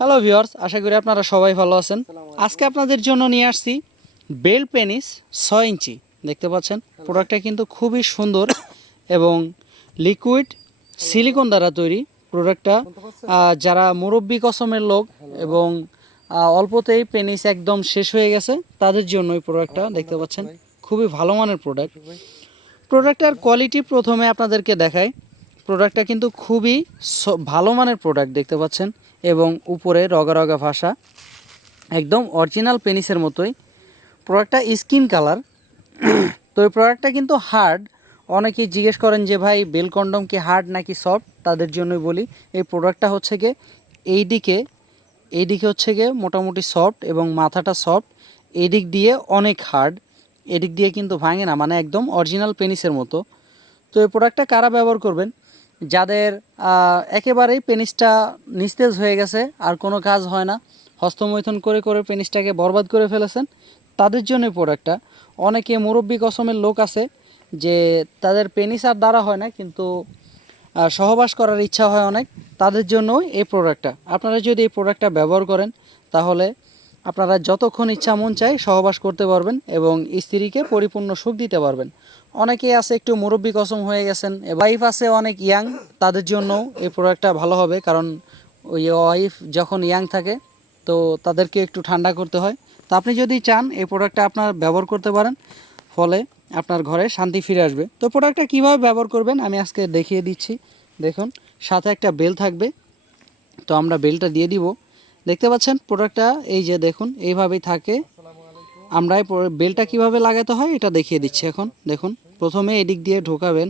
Hello viewers আশা করি আপনারা সবাই ভালো আছেন। আজকে আপনাদের জন্য নিয়ে আসছি বেল পেনিস ছয় ইঞ্চি। দেখতে পাচ্ছেন প্রোডাক্টটা কিন্তু খুবই সুন্দর এবং লিকুইড সিলিকন দ্বারা তৈরি প্রোডাক্টটা। যারা মুরব্বী কসমের লোক এবং অল্পতেই পেনিস একদম শেষ হয়ে গেছে তাদের জন্য এই প্রোডাক্টটা দেখতে পাচ্ছেন খুবই ভালো মানের প্রোডাক্ট। প্রোডাক্টটার কোয়ালিটি প্রথমে আপনাদেরকে দেখাই। প্রোডাক্টটা কিন্তু খুবই ভালো মানের প্রোডাক্ট দেখতে পাচ্ছেন এবং উপরে রগা রগা ভাষা, একদম অরিজিনাল পেনিসের মতোই। প্রোডাক্টটা স্কিন কালার। তো এই প্রোডাক্টটা কিন্তু হার্ড। অনেকেই জিজ্ঞেস করেন যে, ভাই, বেল কন্ডম কি হার্ড নাকি সফট? তাদের জন্যই বলি, এই প্রোডাক্টটা হচ্ছে গিয়ে এই দিকে এই দিকে হচ্ছে গিয়ে মোটামুটি সফট এবং মাথাটা সফট। এই দিক দিয়ে অনেক হার্ড। এদিক দিয়ে কিন্তু ভাঙে না মানে একদম অরিজিনাল পেনিসের মতো। তো এই প্রোডাক্টটা কারা ব্যবহার করবেন? যাদের একেবারেই পেনিসটা নিস্তেজ হয়ে গেছে, আর কোনো কাজ হয় না। হস্তমৈথুন করে করে পেনিসটাকে বরবাদ করে ফেলেছেন। তাদের জন্য প্রোডাক্টটা। অনেকে মুরব্বী কসমের লোক আছে যে তাদের পেনিস আর দ্বারা হয় না, কিন্তু সহবাস করার ইচ্ছা হয় অনেক। তাদের জন্য এই প্রোডাক্টটা। আপনারা যদি এই প্রোডাক্টটা ব্যবহার করেন, তাহলে আপনারা যতক্ষণ ইচ্ছা মন চায় সহবাস করতে পারবেন এবং স্ত্রীকে পরিপূর্ণ সুখ দিতে পারবেন। অনেকেই আছে একটু মুরব্বী কসম হয়ে গেছেন ওয়াইফ আছে অনেক ইয়াং তাদের জন্য এই প্রোডাক্টটা ভালো হবে, কারণ ওই ওয়াইফ যখন ইয়াং থাকে, তো তাদেরকে একটু ঠান্ডা করতে হয়। তো আপনি যদি চান এই প্রোডাক্টটা আপনার ব্যবহার করতে পারেন, ফলে আপনার ঘরে শান্তি ফিরে আসবে। তো প্রোডাক্টটা কীভাবে ব্যবহার করবেন আমি আজকে দেখিয়ে দিচ্ছি। দেখুন, সাথে একটা বেল থাকবে। তো আমরা বেলটা দিয়ে দিব। দেখতে পাচ্ছেন প্রোডাক্টটা? এই যে দেখুন, এইভাবেই থাকে। আমরা বেলটা কীভাবে লাগাতে হয় এটা দেখিয়ে দিচ্ছি এখন। দেখুন, প্রথমে এদিক দিয়ে ঢোকাবেন।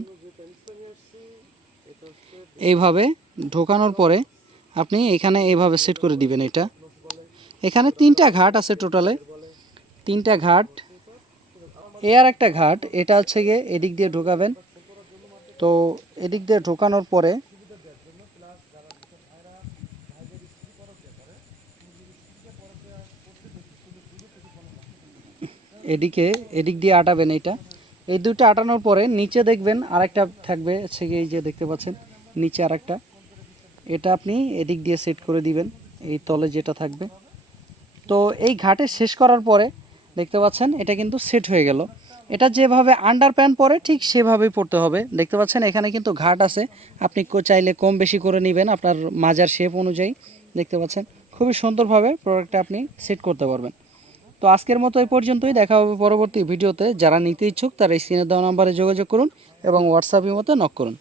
এইভাবে ঢোকানোর পরে আপনি এখানে এইভাবে সেট করে দিবেন এটা। এখানে তিনটা ঘাট আছে টোটালে। তিনটা ঘাট। এ আর একটা ঘাট, এটা হচ্ছে গিয়ে এদিক দিয়ে ঢোকাবেন। তো এদিক দিয়ে ঢোকানোর পরে এদিকে, এদিক দিয়ে আটাবেন এটা এই দুটো আটানোর পরে নিচে দেখবেন আরেকটা থাকবে, সে এই যে দেখতে পাচ্ছেন, নিচে আরেকটা। এটা আপনি এদিক দিয়ে সেট করে দিবেন, এই তলে যেটা থাকবে। তো এই ঘাটে শেষ করার পরে দেখতে পাচ্ছেন, এটা কিন্তু সেট হয়ে গেল। এটা যেভাবে আন্ডার প্যান্ট পরে, ঠিক সেভাবেই পড়তে হবে। দেখতে পাচ্ছেন, এখানে কিন্তু ঘাট আছে। আপনি চাইলে কম বেশি করে নেবেন আপনার মাজার শেপ অনুযায়ী। দেখতে পাচ্ছেন, খুবই সুন্দরভাবে প্রোডাক্টটা আপনি সেট করতে পারবেন। তো আজকের মতো এই পর্যন্তই। দেখা হবে পরবর্তী ভিডিওতে। যারা নিতে ইচ্ছুক, তারা স্ক্রিনে দেওয়া নাম্বারে যোগাযোগ করুন এবং হোয়াটসঅ্যাপের মতো নক করুন।